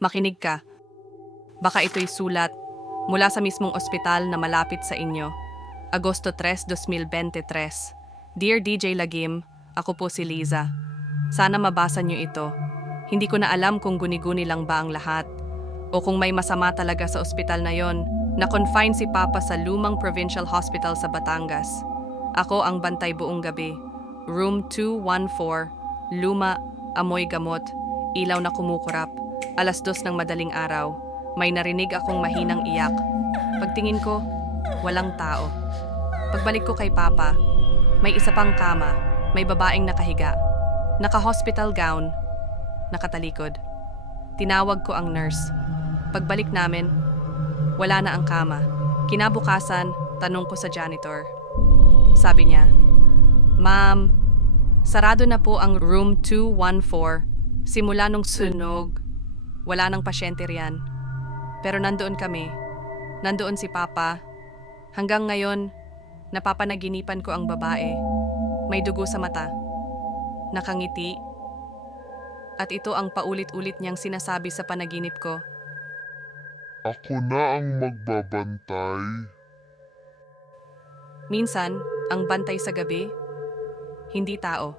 Makinig ka. Baka ito'y sulat mula sa mismong ospital na malapit sa inyo. Agosto 3, 2023. Dear DJ Lagim, ako po si Liza. Sana mabasa niyo ito. Hindi ko na alam kung guni-guni lang ba ang lahat o kung may masama talaga sa ospital na yon. Na-confine si Papa sa lumang provincial hospital sa Batangas. Ako ang bantay buong gabi. Room 214, luma, amoy gamot, ilaw na kumukurap. 2:00 ng madaling araw. May narinig akong mahinang iyak. Pagtingin ko, walang tao. Pagbalik ko kay Papa, may isa pang kama, may babaeng nakahiga. Naka-hospital gown, nakatalikod. Tinawag ko ang nurse. Pagbalik namin, wala na ang kama. Kinabukasan, tanong ko sa janitor. Sabi niya, "Ma'am, sarado na po ang room 214. Simula nung sunog, wala nang pasyente riyan. Pero nandoon kami. Nandoon si Papa. Hanggang ngayon, napapanaginipan ko ang babae. May dugo sa mata. Nakangiti. At ito ang paulit-ulit niyang sinasabi sa panaginip ko. Ako na ang magbabantay. Minsan, ang bantay sa gabi, hindi tao.